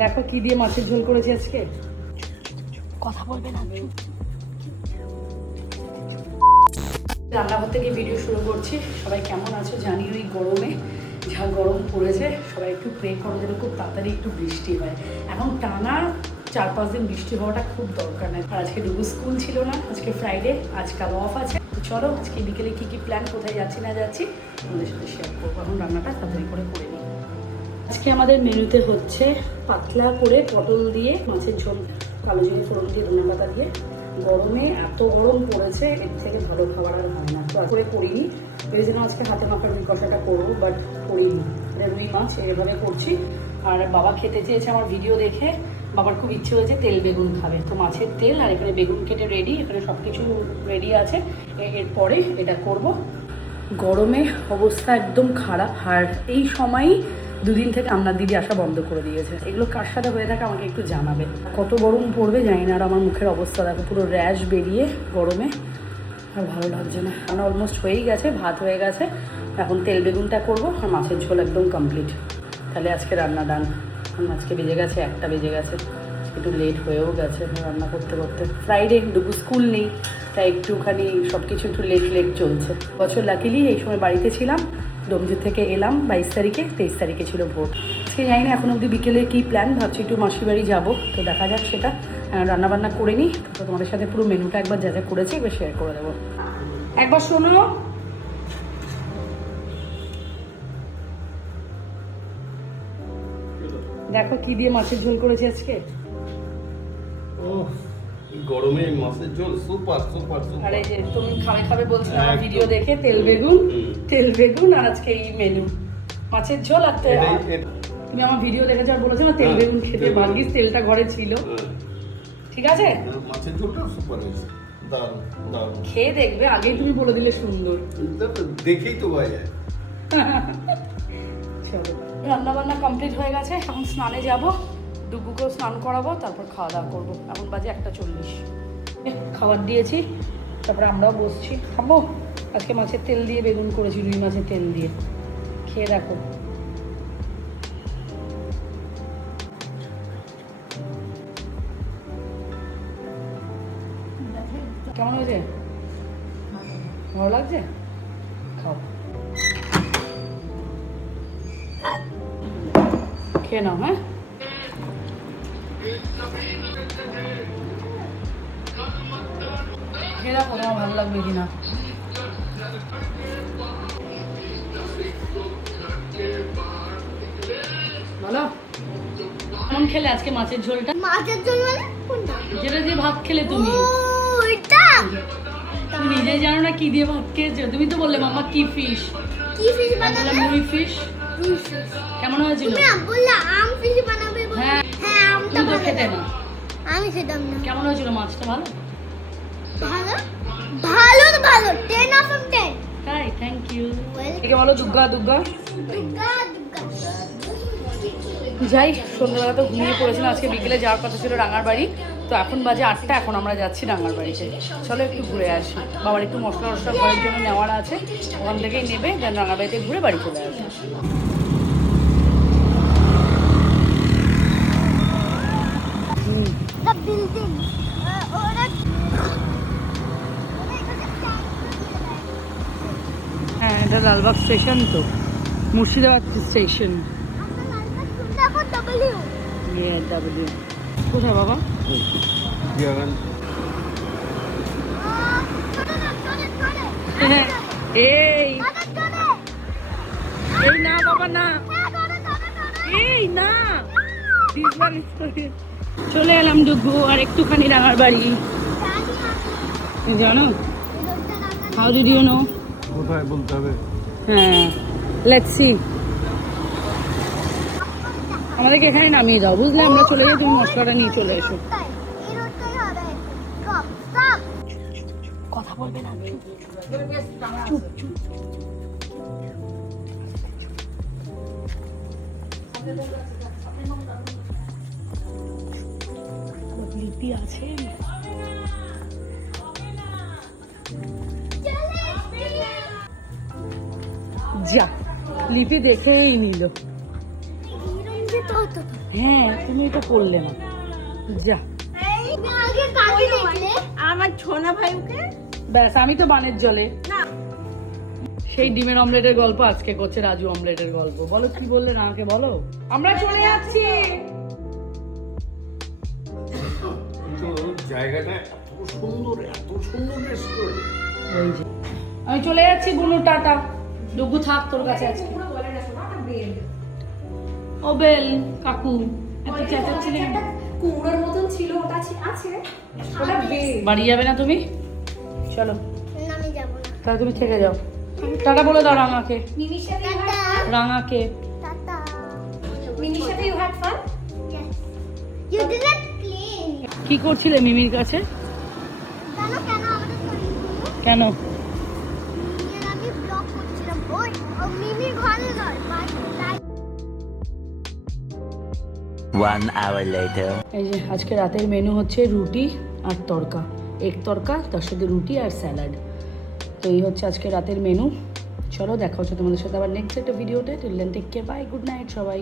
দেখো কি দিয়ে মাছের ঝোল করেছি আজকে। কথা বলবে না। রান্নাঘর থেকে ভিডিও শুরু করছি। সবাই কেমন আছো জানি। ওই গরমে যা গরম পড়েছে, সবাই একটু প্রে করো যেন খুব তাড়াতাড়ি একটু বৃষ্টি হয়। এখন টানা 4-5 দিন বৃষ্টি হওয়াটা খুব দরকার নেই। আর আজকে ডুবু স্কুল ছিল না, আজকে ফ্রাইডে, আজকাল অফ আছে। তো চলো আজকে বিকেলে কী কী প্ল্যান, কোথায় যাচ্ছি না যাচ্ছি তোমাদের সাথে শেয়ার করবো। এখন রান্নাটা তাড়াতাড়ি করে নিই। আজকে আমাদের মেনুতে হচ্ছে পাতলা করে পটল দিয়ে মাছের ঝোল, কালো জিরে ফোড়ন দিয়ে ধনে পাতা দিয়ে। গরমে এত গরম পড়েছে, এর থেকে ভালো খাবার আর হয় না। তো করে করিনি, ভেবেছিলাম আজকে হাতে মাখার রুই কষাটা করবো, বাট করিনি। রুই মাছ এভাবে করছি। আর বাবা খেতে চেয়েছে আমার ভিডিও দেখে, বাবার খুব ইচ্ছে হয়েছে তেল বেগুন খাবে। তো মাছের তেল আর এখানে বেগুন কেটে রেডি, এখানে সব কিছু রেডি আছে। এরপরে এটা করব। গরমে অবস্থা একদম খারাপ। আর এই সময়ই দুদিন থেকে আপনার দিদি আসা বন্ধ করে দিয়েছে। এগুলো কার সাথে হয়ে থাকে আমাকে একটু জানাবে। কত গরম পড়বে জানি না। আর আমার মুখের অবস্থা দেখো, পুরো র্যাশ বেরিয়ে গরমে আর ভালো লাগছে না। রান্না অলমোস্ট হয়েই গেছে, ভাত হয়ে গেছে। এখন তেল বেগুনটা করবো আর মাছের ঝোল একদম কমপ্লিট। তাহলে আজকে রান্না ডান। আজকে বেজে গেছে 1টা বেজে গেছে, একটু লেট হয়েও গেছে রান্না করতে করতে। ফ্রাইডে ডুবু স্কুল নেই, তাই একটুখানি সব কিছু একটু লেট চলছে। বছর লাকিলি এই সময় বাড়িতে ছিলাম। ডোমজুর থেকে এলাম 22 তারিখে, 23 তারিখে ছিল ভোট। আজকে জানি না এখন অবধি বিকেলে কী প্ল্যান, ভাবছি একটু মাসির বাড়ি যাবো। তো দেখা যাক সেটা। রান্নাবান্না করে নিই, তো তোমাদের সাথে পুরো মেনুটা একবার যা যা করেছি একবার শেয়ার করে দেবো। একবার শোনো, দেখো কি দিয়ে মাছের ঝোল করেছি আজকে। গরমে মাছের ঝোল সুপার সুপার সুপার। আরে যে তুমি খাবে বলছো আমার ভিডিও দেখে, তেল বেগুন আর আজকে এই মেনু মাছের ঝোল। আর তুমি আমার ভিডিও দেখেছো আর বলেছো না তেল বেগুন খেতে, ভাগ্যিস তেলটা ঘরে ছিল। ঠিক আছে, মাছের ঝোলটা সুপার হয়েছে, দারুণ দারুণ। খেয়ে দেখবে, আগেই তুমি বলে দিলে সুন্দর। দেখেই তো ভাই যায়। চলো, রান্না বান্না কমপ্লিট হয়ে গেছে। এখন স্নানে যাব, ডুবুকেও স্নান করাবো, তারপর খাওয়া দাওয়া করবো। এখন বাজে 1:40। খাবার দিয়েছি, তারপরে আমরাও বসছি, খাবো। আজকে মাছের তেল দিয়ে বেগুন করেছি, রুই মাছের তেল দিয়ে। খেয়ে দেখো। কেমন হয়েছে? ভালো লাগছে? খাও, খেয়ে নাও। হ্যাঁ, খেয়ে দেখো তোমার ভালো লাগবে কিনা। বলো কেমন খেলে আজকে মাছের ঝোলটা? মাছের ঝোল মানে কোনটা? যেটা দিয়ে ভাত খেলে তুমি। ওইটা তুমি নিজে জানো না কি দিয়ে ভাত খেয়েছো। তুমি তো বললে মাম্মা কি ফিশ বানাবে? মুই ফিশ। কেমন হয়েছিল? তুমি বললে আম ফিশ বানাবে বলে। হ্যাঁ হ্যাঁ, আমটা তুমি তো খেতে না। আমি খেতাম না। কেমন হয়েছিল মাছটা? ভালো ভালো ভালো ভালো 10 out of 10। তাই, থ্যাংক ইউ। একে বলো দুগ্গা। দুগ্গা যাই, সন্ধ্যাবেলা তো ঘুমিয়ে পড়েছিলাম। আজকে বিকেলে যাওয়ার কথা ছিল রাঙার বাড়ি। তো এখন বাজে 8টা, এখন আমরা যাচ্ছি রাঙার বাড়িতে। চলো একটু ঘুরে আসি। বাবার একটু মশলা ঘরের জন্য নেওয়ার আছে, ওখান থেকেই নেবে, দেন রাঙার বাড়িতে ঘুরে বাড়ি চলে আসবে। হ্যাঁ, এটা লালবাগ স্টেশন, তো মুর্শিদাবাদ স্টেশন। কোথায় বাবা? এই না বাবা, না এই না। চলে এলাম ডুগু আর একটুখানি রাঙার বাড়ি। জানো হাউ ডিড ইউ নো? কোথায় বলতে হবে? হ্যাঁ, লেটস সি। আমাদেরকে এখানে নামিয়ে দাও, বুঝলে? আমরা চলে যাই, তুমি মশলাটা নিয়ে চলে এসো। কথা বলবে না, চুপ চুপ। লিপি আছে? যা, লিপি দেখেই নিল। যে তো তো হ্যাঁ তুমি এটা করলে না, যা তুমি আগে কাকে দেখলে? আমার ছোনা ভাইকে ব্যাস আমি তো বানের জলে। না সেই ডিমের অমলেটের গল্প আজকে করছে রাজু অমলেটের গল্প। বলো কি বললে না, আমাকে বলো। আমরা চলে যাচ্ছি। কিন্তু জায়গাটা এত সুন্দর রেস্টুরেন্ট। ওই যে আমি চলে যাচ্ছি বুনু, টাটা। ডুগু থাক তোর কাছে আজকে। পুরো বলে না শোনা না বেল ও বেল কাকু এত চেঁচাচ্ছিলেন। কুমড়োর মতন ছিল ওটা আছে ওটা বেল বাড়ি যাবে না তুমি? চলো না আমি যাব না। তাহলে তুমি থেকে যাও। টাটা বলে দাও রাঙাকে। মিমির সাথে টাটা রাঙাকে টাটা। মিমির সাথে you had fun Yes. You didn't play. কি করছিলে মিমির কাছে? কেন কেন আমাদের শরীর কেন? মিমির আমি ব্লগ করছিলাম। ওই ও মিমির ঘরে নয় বাড়ি। 1 hour later. এই যে আজকে রাতের মেনু হচ্ছে রুটি আর তড়কা, এগ তড়কা, তার সাথে রুটি আর স্যালাড। তো এই হচ্ছে আজকে রাতের মেনু। চলো দেখা হচ্ছে তোমাদের সাথে আবার নেক্সট একটা ভিডিওতে। Till then take care, bye, good night সবাই।